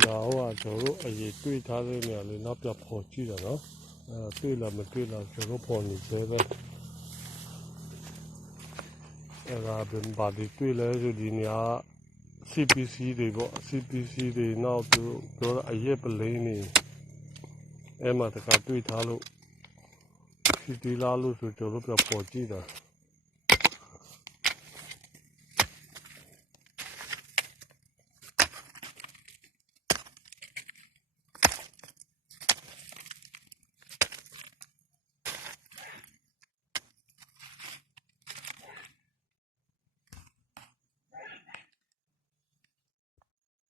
ဒါဟောကကျတို့အရင်တွေ့ထားတဲ့နေရာလေးနောက်ပြပေါ်ကြည့်တာနော်အဲတွေ့လားမတွေ့လားကျတို့ပေါ်နေသေးပဲအဲဒါဘယ်ဘာဒီတွေ့လဲဆိုဒီနေရာ CPC တွေပေါ့ CPC တွေနောက်သူပြောအရက်ပလိန်နေအဲ့မှာတခါတွေ့ထားလို့ဒီဒီလာလို့ဆိုကျတို့ပြပေါ်ကြည့်တာ